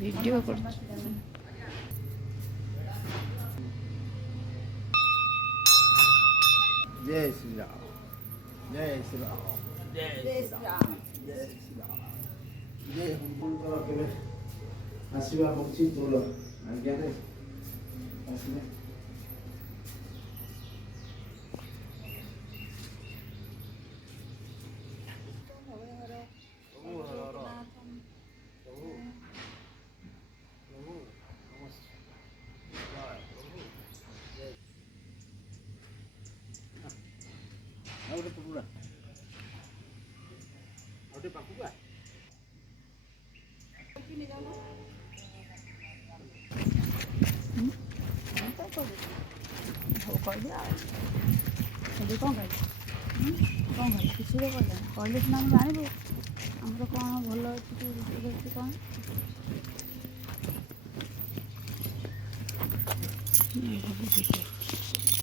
Video कर जय श्री राम जय श्री राम जय श्री राम जय श्री राम जय हनुमान केवे आसीबा मुक्ति तोल आज्ञा दे आसीबे आउटे पुरा आउटे पाकुगा हो कहलिए ସେଠି କ'ଣ କହିଲେ କିଛି ତ କହିଲେ ସିନା ଆମେ ଜାଣିବୁ ଆମର କ'ଣ ଭଲ ଅଛି କି ରୋଷେଇ ଅଛି କ'ଣ।